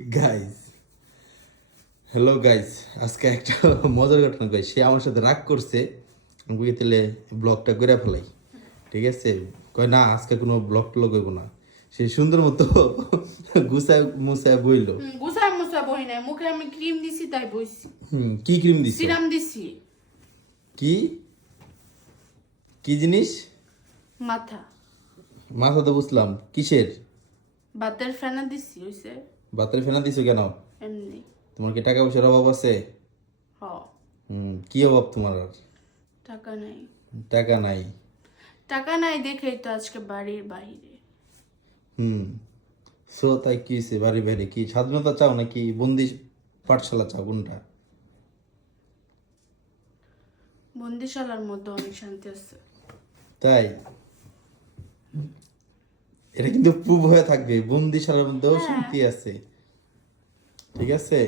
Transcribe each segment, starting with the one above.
Guys, hello guys, আজকে একটা মজার ঘটনা গাইস। সে আমার সাথে রাগ করছে, আমি তাহলে ব্লগটা করে ফেলাই। ঠিক আছে, কয় না আজকে কোনো ব্লগ টলগ হইব না। সে সুন্দর মতো গুছায় মুছায় বইলো। গুছায় মুছায় বই নাই, মুখে আমি ক্রিম দিছি তাই বইছি। কি ক্রিম দিছ? সিরাম দিছি। কি কি জিনিস? মাথা মাথা তো বুঝলাম, কিসের? বাতের ফেনা দিছি হইছে বাতারে ফেনা দিছো কেন? এমনি। তোমার কি টাকা পয়সার অভাব আছে? হ, কি অভাব তোমার? আর টাকা নাই। টাকা নাই? টাকা নাই দেখেই তো আজকে বাড়ির বাইরে। সো তাই কি হয়েছে? বাড়ি বাইরে কি স্বাধীনতা চাও নাকি বন্দি পাঠশালা চাও, কোনটা? বন্দিশালার মধ্যে অনেক শান্তি আছে। তাই? এটা কিন্তু প্রুভ হয়ে থাকবে, বন্দিশালার মধ্যেও হ্যাঁ। শান্তি আছে। ঠিক আছে,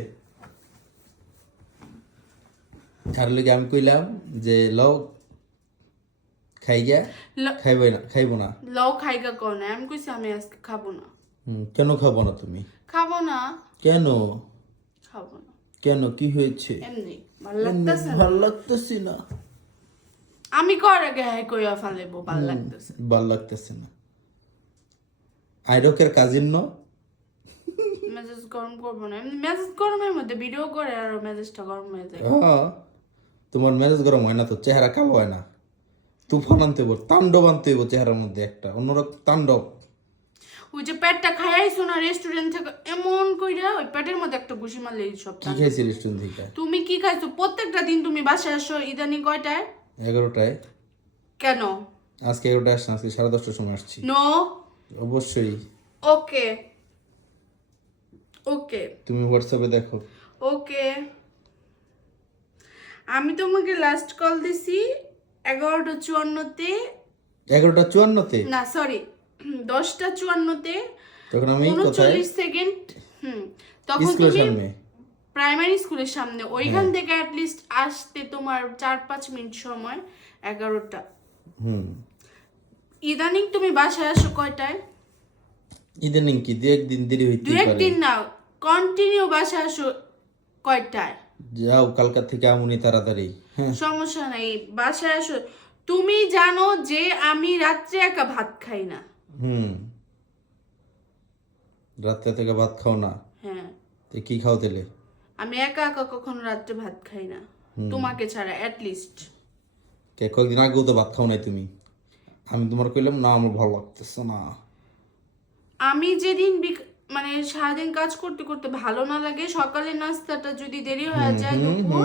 আর লগে আমি কইলাম যে লও খাইগা, খাইবো না, খাইবো না। লও খাইগা কর না, আমি কইছি আমি আজকে খাবো না। কেন খাবো না তুমি? খাবো না, কেন? খাবো না। কেন, কি হয়েছে? এমনি ভাল লাগতেছে না। ভাল লাগতেছে না? আমি কর আগে হ্যাঁ কইয়া ফেলেবো ভাল লাগতেছে। ভাল লাগতেছে না? আইরকের কাজিন ন? মেজাজ গরম করবো না, এমনি মেজাজ গরমের মধ্যে ভিডিও করে আর মেজাজটা গরম হয়ে যায়। হ্যাঁ, তোমার মেজাজ গরম হয় না তো, চেহারা কালো হয় না। তুফান আনতে হইব, তাণ্ডব আনতে হইব চেহারার মধ্যে, একটা অন্যরকম তাণ্ডব। ওই যে পেটটা খাইছো না রেস্টুরেন্ট থেকে, এমন কইরা ওই পেটের মধ্যে একটা ঘুষি মারলে সব কি খাইছি রেস্টুরেন্ট থেকে? তুমি কি খাইছো? প্রত্যেকটা দিন তুমি বাসায় আসো ইদানিং কয়টায়? 11টায়। কেন? আজকে 11টায় আসছি, আজকে 10:30টার সময় আসছি। নো। অবশ্যই। ওকে ওকে তুমি হোয়াটসঅ্যাপে দেখো। ওকে। আমি তোমাকে লাস্ট কল দিছি 11:54-তে। 11:54-তে? না সরি, 10:54-তে। তখন আমি কোথায়? 39 সেকেন্ড। তখন স্কুলের তুমি সামনে, প্রাইমারি স্কুলের সামনে। ওইখান থেকে অ্যাটলিস্ট আসতে তোমার 4-5 মিনিট সময়। 11টা। ইদানিং তুমি বাসায় আসো কয়টায়? ইদানিং কি দু একদিন দেরি হইতে দু পারে। একদিন না, কন্টিনিউ বাসায় আসো কয়টায়? যাও, কালকা থেকে আমুনি তাড়াতাড়ি। হ্যাঁ, সমস্যা নাই, বাসায় আসো। তুমি জানো যে আমি রাত্রে একা ভাত খাই না। রাত্রে থেকে ভাত খাও না? হ্যাঁ, তো কি খাও তাহলে? আমি একা একা কখনো রাত্রে ভাত খাই না, তোমাকে ছাড়া অ্যাটলিস্ট। কয়েকদিন আগেও তো ভাত খাও নাই তুমি। আমি তোমার কইলাম না আমার ভালো লাগতেছে না। আমি যেদিন মানে সারাদিন কাজ করতে করতে ভালো না লাগে, সকালের নাস্তাটা যদি দেরি হয়ে যায় দুপুর,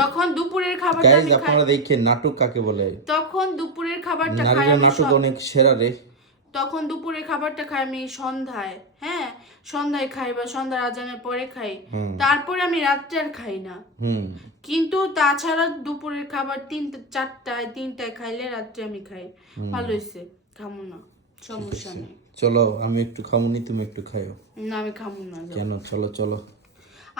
তখন দুপুরের খাবারটা গাইস, আমি খাই। আপনারা দেখেন নাটক কাকে বলে। তখন দুপুরের খাবারটা খাই নারীরা আমি নাটক অনেক সেরা রে। তখন দুপুরের খাবারটা খাই আমি সন্ধ্যায়। হ্যাঁ, সন্ধ্যায় খাই বা সন্ধ্যার আজানের পরে খাই। তারপরে আমি রাত্রে আর খাই না। কিন্তু তাছাড়া দুপুরের খাবার 3-4টায় 3টায় খাইলে রাত্রে আমি খাই। ভালো হয়েছে, খামো না, সমস্যা নেই। চলো আমি একটু খামুনি, তুমি একটু খাইও। না আমি খামো না। কেন? চলো চলো।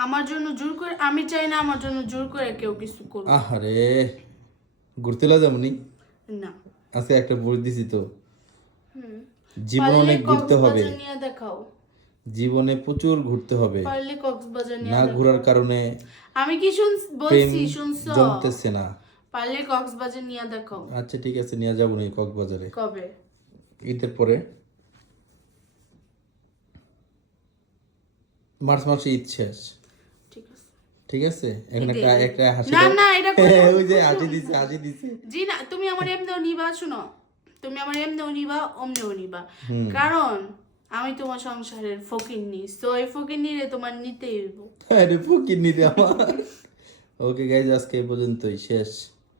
আমার জন্য জোর করে, আমি চাই না আমার জন্য জোর করে কেউ কিছু করুক। আহারে, ঘুরতে লা যাবনি? না। আজকে একটা বই দিছি তো, জীবন অনেক ঘুরতে হবে। নিয়ে দেখাও। জীবনে প্রচুর ঘুরতে হবে, পারলে কক্সবাজার নিয়ে না দেখাও। ঘোরার কারণে আমি কি বলছি শুনছো? জমতেছে না। পারলে কক্সবাজার নিয়ে দেখাও। আচ্ছা ঠিক আছে, নিয়ে যাবো নি কক্সবাজারে। কবে? ঈদের পরে, মার্চ মাসে ঈদ শেষ। ঠিক আছে। ঠিক আছে, এখন একটা হাসি না দাও। না, এটা করো। ওই যে হাসি দিছে, হাসি দিছে। জি না, তুমি আমার এমনিও নিবা, শুনো, তুমি আমার এমনিও নিবা অমনিও নিবা, কারণ আমি তোমার সংসারের ফকিন্নি। সো এই ফকিন্নিরে তোমার নিতেই হইব। আরে ফকির নিতে আমার। ওকে গাইজ, আজকে এই পর্যন্তই, শেষ।